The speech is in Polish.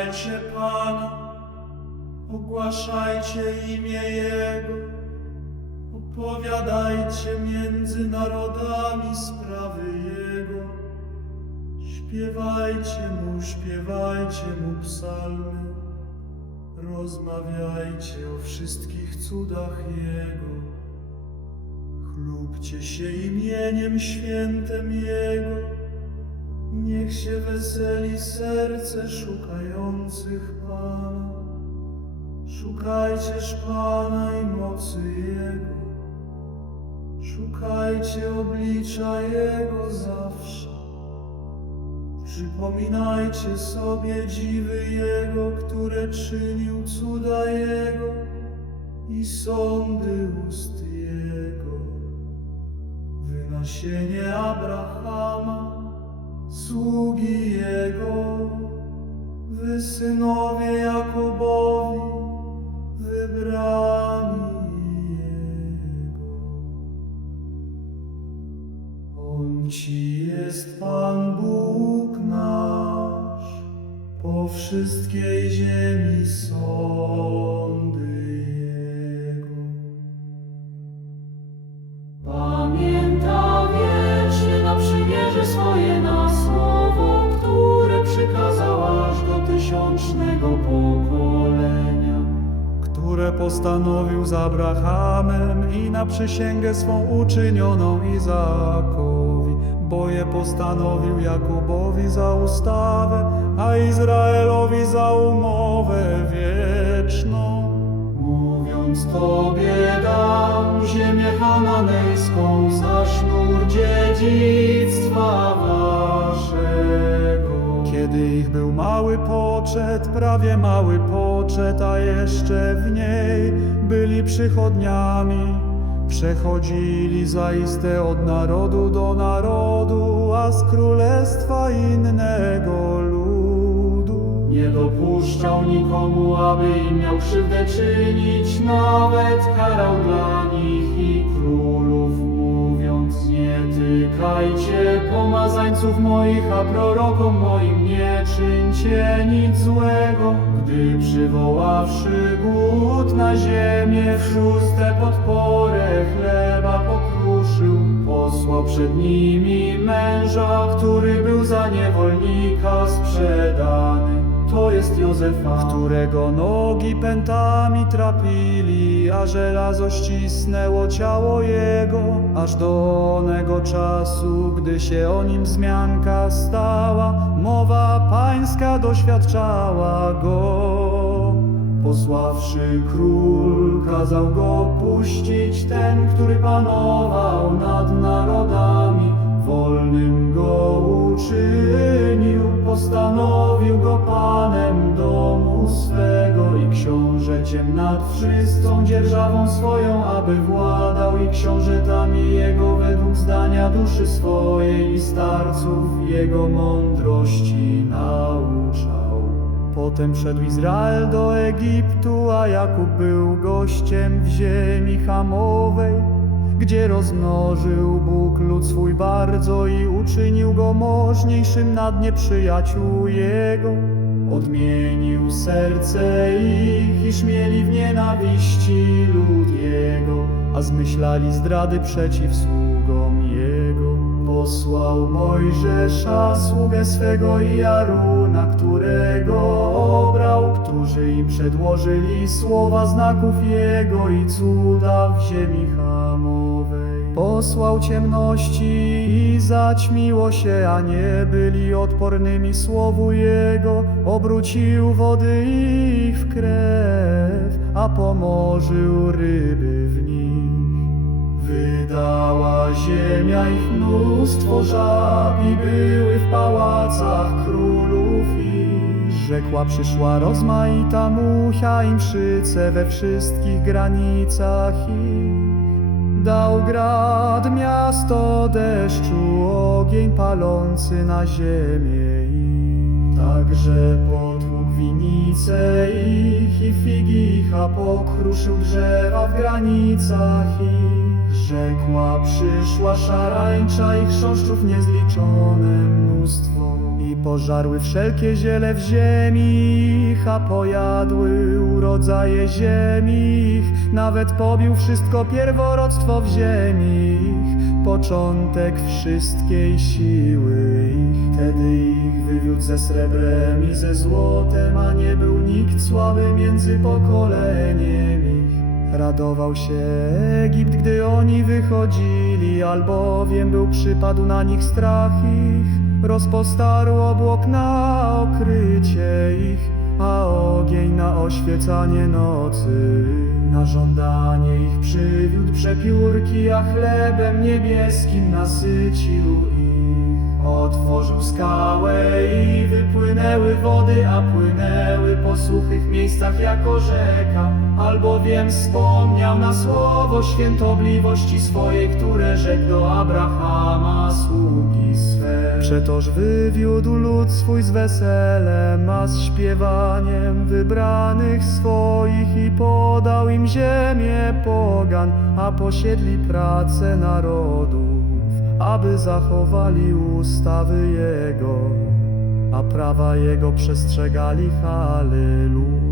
Chwalcie Pana, ogłaszajcie imię Jego, opowiadajcie między narodami sprawy Jego. Śpiewajcie Mu, śpiewajcie Mu psalmy, rozmawiajcie o wszystkich cudach Jego. Chlubcie się imieniem świętem Jego. Niech się weseli serce szukających Pana. Szukajcież Pana i mocy Jego. Szukajcie oblicza Jego zawsze. Przypominajcie sobie dziwy Jego, które czynił cuda Jego i sądy ust Jego. Wynasienie Abrahama, sługi Jego, wy synowie Jakubowi, wybrani Jego. On ci jest Pan Bóg nasz, po wszystkiej ziemi sądy które postanowił z Abrahamem i na przysięgę swą uczynioną Izaakowi, bo je postanowił Jakubowi za ustawę, a Izraelowi za umowę wieczną. Mówiąc Tobie dam ziemię hananejską za sznur dziedzictwa. Kiedy ich był mały poczet, prawie mały poczet, a jeszcze w niej byli przychodniami. Przechodzili zaiste od narodu do narodu, a z królestwa innego ludu. Nie dopuszczał nikomu, aby im miał krzywdę czynić, nawet karał dla nich i królów, mówiąc nie tykajcie pomazańców moich, a prorokom moim nie czyńcie nic złego. Gdy przywoławszy głód na ziemię, w szóste podporę chleba pokruszył, posłał przed nimi męża, który był za niewolnika sprzedany. To jest Józefa, którego nogi pętami trapili, a żelazo ścisnęło ciało jego, aż do onego czasu, gdy się o nim wzmianka stała, mowa pańska doświadczała go. Posławszy król, kazał go puścić ten, który panował nad narodami, wolnym go uczynił, postanowił go panem domu swego i książęciem nad wszystką dzierżawą swoją, aby władał i książętami jego według zdania duszy swojej i starców jego mądrości nauczał. Potem wszedł Izrael do Egiptu, a Jakub był gościem w ziemi hamowej, gdzie rozmnożył Bóg lud swój bardzo i uczynił go możniejszym nad nieprzyjaciół jego. Odmienił serce ich, iż mieli w nienawiści lud jego, a zmyślali zdrady przeciw sługom jego. Posłał Mojżesza, sługę swego i Aruna, którego obrał, którzy im przedłożyli słowa znaków jego i cuda w ziemi. Posłał ciemności i zaćmiło się, a nie byli odpornymi słowu jego. Obrócił wody ich w krew, a pomorzył ryby w nich. Wydała ziemia ich mnóstwo żab i były w pałacach królów i rzekła przyszła rozmaita mucha im szyce we wszystkich granicach ich. Dał grad miasto deszczu, ogień palący na ziemię ich. Także potłukł winice ich i figi ich, a pokruszył drzewa w granicach. Rzekła przyszła szarańcza i chrząszczów niezliczone mnóstwo. Pożarły wszelkie ziele w ziemi, a pojadły urodzaje ziemi, nawet pobił wszystko pierworodstwo w ziemi, początek wszystkiej siły ich. Wtedy ich wywiódł ze srebrem i ze złotem, a nie był nikt słaby między pokoleniem. Radował się Egipt, gdy oni wychodzili, albowiem był przypadł na nich strach ich. Rozpostarł obłok na okrycie ich, a ogień na oświecanie nocy. Na żądanie ich przywiódł przepiórki, a chlebem niebieskim nasycił ich. Otworzył skałę i wypłynęły wody, a płynęły po suchych miejscach jako rzeka. Albowiem wspomniał na słowo świętobliwości swojej, które rzekł do Abrahama, sługi swe. Przetoż wywiódł lud swój z weselem, a z śpiewaniem wybranych swoich i podał im ziemię pogan, a posiedli pracę narodów aby zachowali ustawy Jego, a prawa Jego przestrzegali. Halleluja.